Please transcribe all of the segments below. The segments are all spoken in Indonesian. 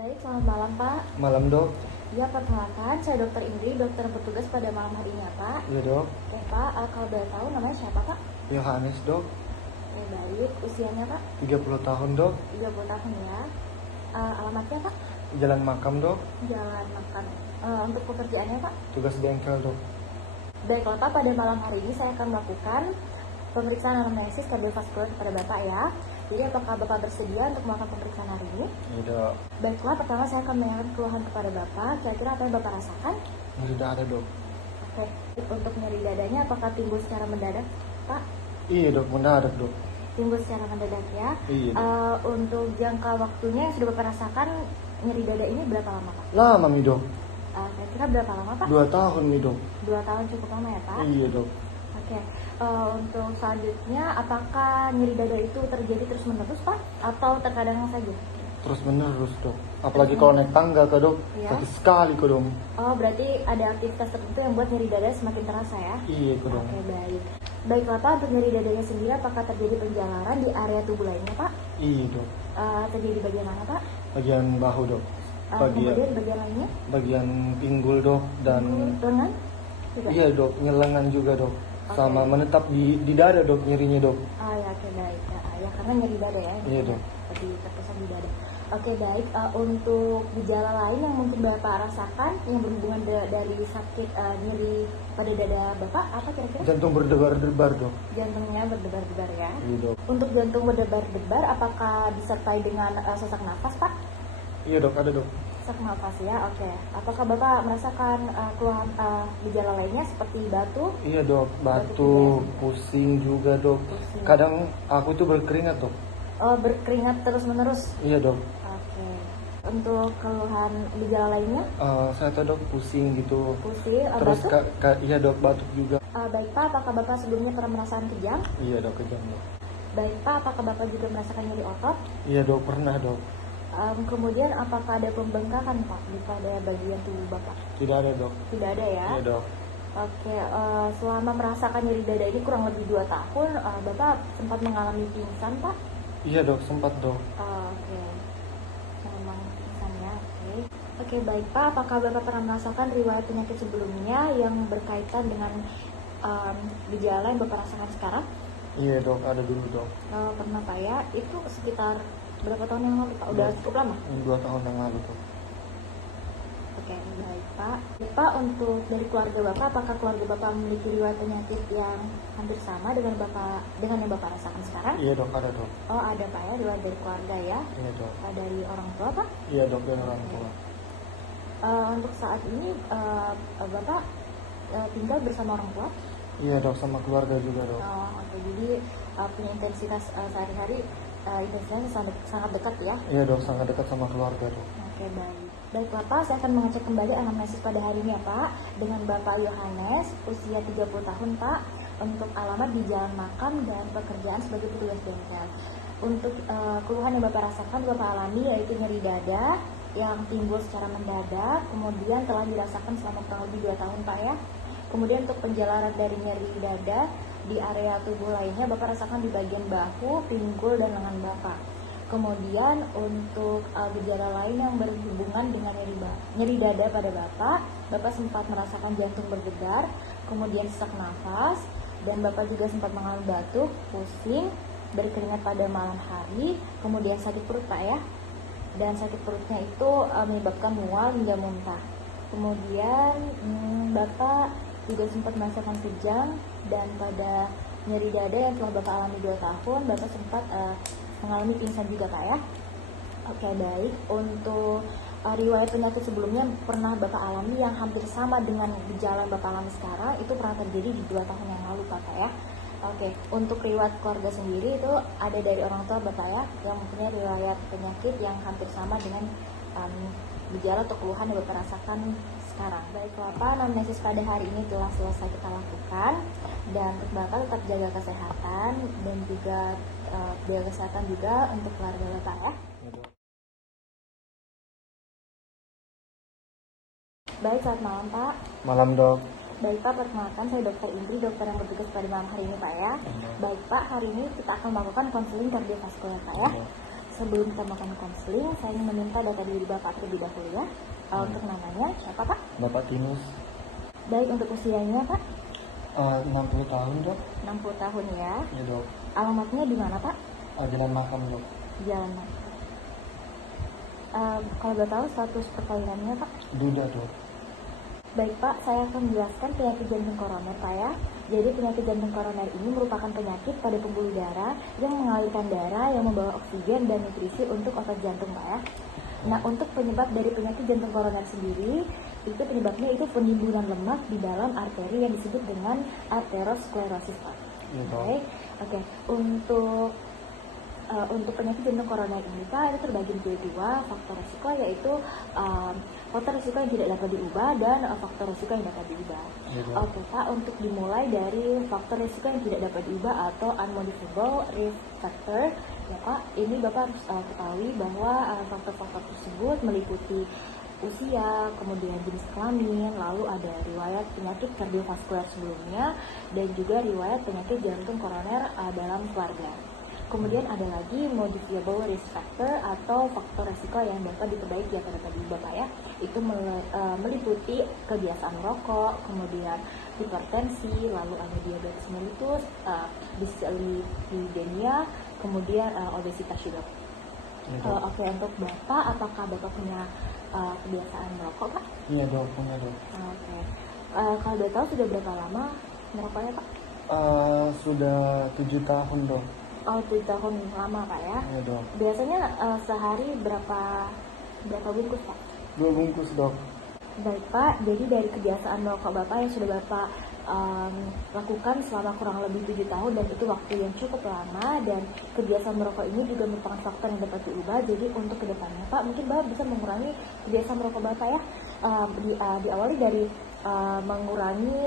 Baik, selamat malam Pak. Malam dok. Ya, perkenalkan, saya Dokter Indri, dokter yang bertugas pada malam hari ini ya Pak. Iya dok. Oke Pak, kalau boleh tahu namanya siapa Pak? Yohanes dok. Oke, baik, usianya Pak? 30 tahun dok. 30 tahun ya. Alamatnya Pak? Jalan Makam dok. Jalan Makan. Untuk pekerjaannya Pak? Tugas bengkel dok. Baiklah Pak, pada malam hari ini saya akan melakukan pemeriksaan anamnesis kardiovaskular kepada Bapak ya. Jadi apakah Bapak bersedia untuk melakukan pemeriksaan hari ini? Iya dok. Baiklah, pertama saya akan menanyakan keluhan kepada Bapak. Kira-kira apa yang Bapak rasakan? Sudah ada dok. Oke, untuk nyeri dadanya apakah timbul secara mendadak Pak? Iya dok, mendadak dok. Timbul secara mendadak ya. Iya dok. Untuk jangka waktunya yang sudah Bapak rasakan nyeri dada ini berapa lama Pak? Lama mi dok. Kira-kira berapa lama Pak? 2 tahun mi dok. 2 tahun cukup lama ya Pak? Iya dok. Oke, untuk selanjutnya apakah nyeri dada itu terjadi terus menerus Pak? Atau terkadang saja? Terus menerus dok. Apalagi kalau naik tangga ke dok. Iya. Sakit sekali ke dong. Oh, berarti ada aktivitas tertentu yang buat nyeri dada semakin terasa ya? Iya ke dong. Oke, baik. Baiklah Pak, untuk nyeri dadanya sendiri apakah terjadi penjalaran di area tubuh lainnya Pak? Iya dok. Terjadi bagian mana Pak? Bagian bahu dok. Kemudian bagian lainnya? Bagian pinggul dok dan Lengan? Tidak? iya dok, nyelengan juga dok. Oke. Sama menetap di dada dok nyerinya dok. Ya, oke baik. Ya, karena nyeri dada ya. Iya dok. Lebih terkesan di dada. Oke baik. Untuk gejala lain yang mungkin Bapak rasakan yang berhubungan dari sakit nyeri pada dada Bapak apa kira-kira? Jantung berdebar-debar dok. Jantungnya berdebar-debar ya. Iya dok. Untuk jantung berdebar-debar apakah disertai dengan sesak nafas Pak? Iya dok, ada dok. Sesak nafas ya, oke. Apakah Bapak merasakan keluhan gejala lainnya seperti batu? Iya dok, batuk, pusing juga dok. Pusing. Kadang aku tuh berkeringat dok. Berkeringat terus-menerus? Iya dok. Oke. Untuk keluhan gejala lainnya? Saya tuh dok pusing gitu. Pusing, Terus batuk? iya dok, batuk juga. Baik Pak, apakah Bapak sebelumnya pernah merasakan kejang? Iya dok, kejam dok. Baik Pak, apakah Bapak juga merasakan nyeri otot? Iya dok, pernah dok. Kemudian apakah ada pembengkakan Pak di pada bagian tubuh Bapak? Tidak ada dok. Tidak ada ya? Iya dok. Oke, selama merasakan nyeri dada ini kurang lebih 2 tahun, Bapak sempat mengalami pingsan Pak? Iya dok, sempat dok. Oke, memang pingsan ya, oke. Oke, baik Pak, apakah Bapak pernah merasakan riwayat penyakit sebelumnya yang berkaitan dengan gejala yang Bapak rasakan sekarang? Iya dok, ada dulu dok. Pernah Pak ya, itu sekitar berapa tahun yang lalu Pak? Udah cukup lama? 2 tahun yang lalu dok. Oke, baik Pak. Pak, untuk dari keluarga Bapak, apakah keluarga Bapak memiliki riwayat penyakit yang hampir sama dengan yang Bapak rasakan sekarang? Iya dok, ada dok. Oh, ada Pak ya, riwayat dari keluarga ya? Iya dok. Dari orang tua Pak? Iya dok, dari orang tua. Untuk saat ini Bapak tinggal bersama orang tua? Iya dok, sama keluarga juga dok. Oke, jadi punya intensitas sehari-hari intensitasnya sangat dekat ya? Iya dok, sangat dekat sama keluarga dok. Oke, baik. Baiklah Pak, saya akan mengecek kembali anamnesis pada hari ini ya Pak, dengan Bapak Yohanes, usia 30 tahun Pak, untuk alamat di Jalan Makam dan pekerjaan sebagai petugas bengkel. Untuk keluhan yang Bapak rasakan, Bapak alami yaitu nyeri dada yang timbul secara mendadak, kemudian telah dirasakan selama kurang lebih 2 tahun Pak ya. Kemudian untuk penjelaran dari nyeri dada di area tubuh lainnya Bapak rasakan di bagian bahu, pinggul, dan lengan Bapak. Kemudian untuk gejala lain yang berhubungan dengan nyeri dada pada Bapak sempat merasakan jantung berdebar, kemudian sesak nafas, dan Bapak juga sempat mengalami batuk, pusing, berkeringat pada malam hari, kemudian sakit perut Pak ya. Dan sakit perutnya itu menyebabkan mual hingga muntah. Kemudian Bapak juga sempat merasakan kejang, dan pada nyeri dada yang telah Bapak alami 2 tahun, Bapak sempat mengalami pingsan juga Pak ya. Oke, baik. Untuk riwayat penyakit sebelumnya pernah Bapak alami yang hampir sama dengan gejala yang Bapak alami sekarang, itu pernah terjadi di 2 tahun yang lalu Pak ya. Oke, untuk riwayat keluarga sendiri itu ada dari orang tua Bapak ya, yang mempunyai riwayat penyakit yang hampir sama dengan gejala atau keluhan yang Bapak rasakan sekarang. Baiklah Pak, anamnesis pada hari ini telah selesai kita lakukan, dan untuk Bapak tetap jaga kesehatan dan juga jaga kesehatan juga untuk keluarga Bapak ya. Baik, selamat malam Pak. Malam dok. Baik Pak, perkenalkan saya Dokter Indri, dokter yang bertugas pada malam hari ini Pak ya. Baik Pak, hari ini kita akan melakukan konseling kardiovaskular Pak ya. sebelum kita melakukan konseling, saya ingin meminta data diri Bapak terlebih dahulu ya. Untuk namanya, siapa Pak? Bapak Tinus. Baik, untuk usianya Pak? 60 tahun dok. 60 tahun ya. Ya dok. Alamatnya di mana Pak? Jalan Makam dok. Jalan Makam. Kalau boleh tahu status perkawinannya Pak? Duda dok. Baik Pak, saya akan menjelaskan penyakit jantung koroner Pak ya. Jadi penyakit jantung koroner ini merupakan penyakit pada pembuluh darah yang mengalirkan darah yang membawa oksigen dan nutrisi untuk otot jantung Pak ya. Nah, untuk penyebab dari penyakit jantung koroner sendiri, itu penyebabnya itu penimbunan lemak di dalam arteri yang disebut dengan aterosklerosis Pak. Ya dok. Oke. Untuk penyakit jantung koroner ini Pak, itu terbagi menjadi dua faktor risiko, yaitu faktor risiko yang tidak dapat diubah dan faktor risiko yang dapat diubah. Ya, Oke Pak, untuk dimulai dari faktor risiko yang tidak dapat diubah atau unmodifiable risk factor, ya Pak, ini Bapak harus ketahui bahwa faktor-faktor tersebut meliputi usia, kemudian jenis kelamin, lalu ada riwayat penyakit kardiovaskular sebelumnya, dan juga riwayat penyakit jantung koroner dalam keluarga. Kemudian ada lagi modifiable risk factor atau faktor resiko yang dapat diperbaiki atau dapat diubah Pak ya. Itu meliputi kebiasaan merokok, kemudian hipertensi, lalu ada diabetes mellitus, dyslipidemia, kemudian obesitas juga. Oke, untuk Bapak, apakah Bapak punya kebiasaan merokok Pak? Iya dok, punya dok. Oke. Kalau boleh tahu sudah berapa lama merokoknya Pak? Sudah 7 tahun dok. 7 tahun lama Pak ya? Iya dok. Biasanya sehari berapa bungkus Pak? 2 bungkus dok. Baik Pak, jadi dari kebiasaan merokok Bapak yang sudah Bapak lakukan selama kurang lebih 7 tahun, dan itu waktu yang cukup lama, dan kebiasaan merokok ini juga merupakan faktor yang dapat diubah. Jadi untuk kedepannya Pak, mungkin Bapak bisa mengurangi kebiasaan merokok Bapak ya. Diawali dari mengurangi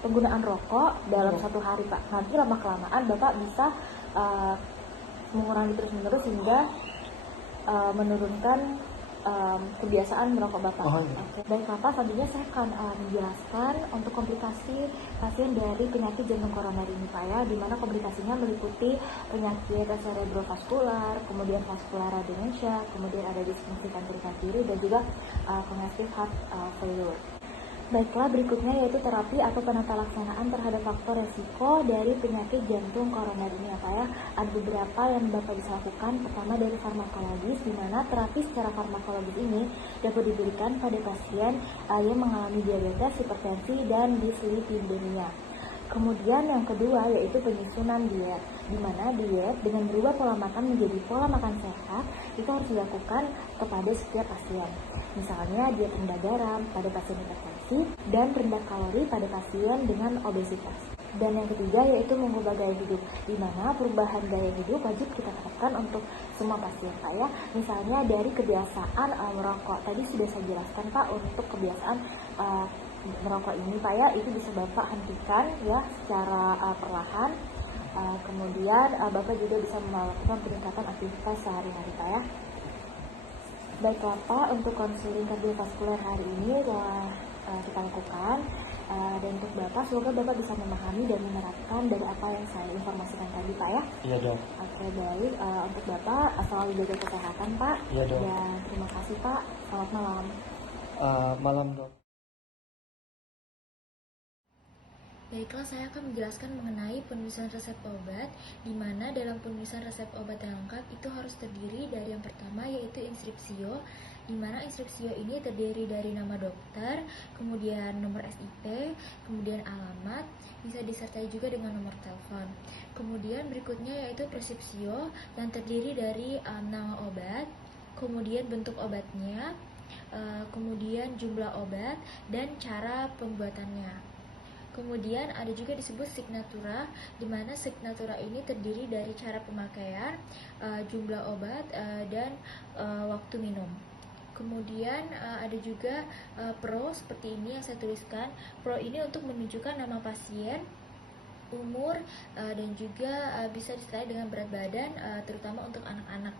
penggunaan rokok dalam satu hari Pak. Nanti lama-kelamaan Bapak bisa mengurangi terus-menerus hingga menurunkan kebiasaan merokok Bapak. Oke. Baik Bapak, selanjutnya saya akan menjelaskan untuk komplikasi pasien dari penyakit jantung koroner ini Pak ya, di mana komplikasinya meliputi penyakit cerebrovaskular, kemudian vascular dementia, kemudian ada disfungsi ventrikel kiri, dan juga congestive heart failure. Baiklah, berikutnya yaitu terapi atau penata laksanaan terhadap faktor resiko dari penyakit jantung koroner ini ya Pak ya. Ada beberapa yang Bapak bisa lakukan. Pertama dari farmakologis, di mana terapi secara farmakologis ini dapat diberikan pada pasien yang mengalami diabetes, hipertensi, dan dyslipidemia. Kemudian yang kedua yaitu penyusunan diet, di mana diet dengan berubah pola makan menjadi pola makan sehat itu harus dilakukan kepada setiap pasien. Misalnya diet rendah garam pada pasien hipertensi dan rendah kalori pada pasien dengan obesitas. Dan yang ketiga yaitu mengubah gaya hidup, di mana perubahan gaya hidup wajib kita terapkan untuk semua pasien Pak ya. Misalnya dari kebiasaan merokok, tadi sudah saya jelaskan Pak, untuk kebiasaan merokok ini Pak ya, itu bisa Bapak hentikan ya secara perlahan. Kemudian Bapak juga bisa melakukan peningkatan aktivitas sehari-hari Pak ya. Baiklah Pak, untuk konseling kardiovaskuler hari ini telah kita lakukan, dan untuk Bapak, semoga Bapak bisa memahami dan menerapkan dari apa yang saya informasikan tadi Pak ya. Iya dok. Oke, baik. Untuk Bapak selalu jaga kesehatan Pak. Iya dok. Dan terima kasih Pak. Selamat malam. Malam dok. Baiklah, saya akan menjelaskan mengenai penulisan resep obat, di mana dalam penulisan resep obat yang lengkap itu harus terdiri dari yang pertama yaitu inskripsio, di mana inskripsio ini terdiri dari nama dokter, kemudian nomor SIP, kemudian alamat, bisa disertai juga dengan nomor telepon. Kemudian berikutnya yaitu preskripsio yang terdiri dari nama obat, kemudian bentuk obatnya, kemudian jumlah obat, dan cara pembuatannya. Kemudian ada juga disebut signatura, di mana signatura ini terdiri dari cara pemakaian, jumlah obat, dan waktu minum. Kemudian ada juga pro, seperti ini yang saya tuliskan. Pro ini untuk menunjukkan nama pasien, umur, dan juga bisa disertai dengan berat badan, terutama untuk anak-anak.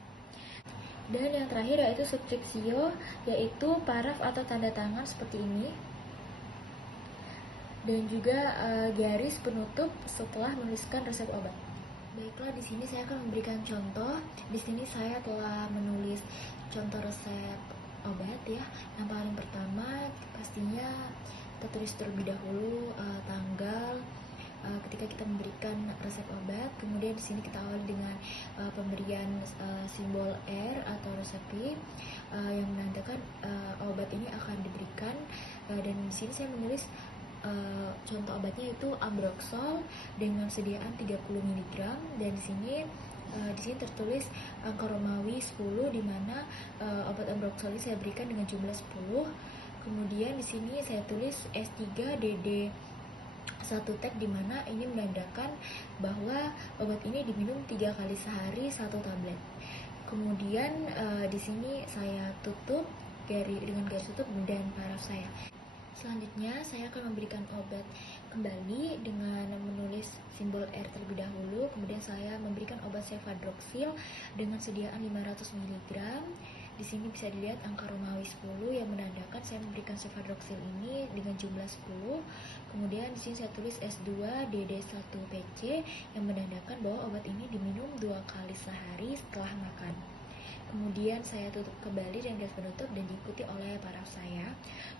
Dan yang terakhir yaitu subskripsio, yaitu paraf atau tanda tangan seperti ini, dan juga garis penutup setelah menuliskan resep obat. Baiklah, di sini saya akan memberikan contoh. Di sini saya telah menulis contoh resep obat ya. Yang paling pertama pastinya kita tulis terlebih dahulu tanggal ketika kita memberikan resep obat. Kemudian di sini kita awali dengan pemberian simbol R atau resepi yang menandakan obat ini akan diberikan. Dan di sini saya menulis contoh obatnya itu Ambroxol dengan sediaan 30 mg, dan di sini tertulis angka Romawi 10, di mana obat Ambroxol ini saya berikan dengan jumlah 10. Kemudian di sini saya tulis S3DD 1 tek, di mana ini menandakan bahwa obat ini diminum 3 kali sehari 1 tablet. Kemudian di sini saya tutup dengan garis tutup dan paraf saya. Selanjutnya, saya akan memberikan obat kembali dengan menulis simbol R terlebih dahulu. Kemudian saya memberikan obat cefadroxil dengan sediaan 500 mg. Di sini bisa dilihat angka Romawi 10 yang menandakan saya memberikan cefadroxil ini dengan jumlah 10. Kemudian di sini saya tulis S2DD1PC yang menandakan bahwa obat ini diminum 2 kali sehari setelah makan. Kemudian saya tutup kembali dengan garis penutup dan diikuti oleh paraf saya.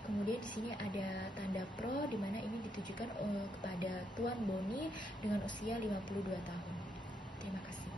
Kemudian di sini ada tanda pro, di mana ini ditujukan kepada Tuan Boni dengan usia 52 tahun. Terima kasih.